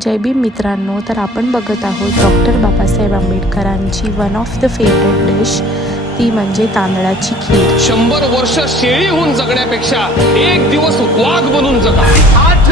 जय भीम मित्रांनो, तर आपण बघत आहोत डॉक्टर बाबासाहेब आंबेडकरांची one of the favourite dish, ती म्हणजे तांदळाची खीर. 100 वर्ष शेळी होऊन जगण्यापेक्षा एक दिवस वाघ बनून जगा. आज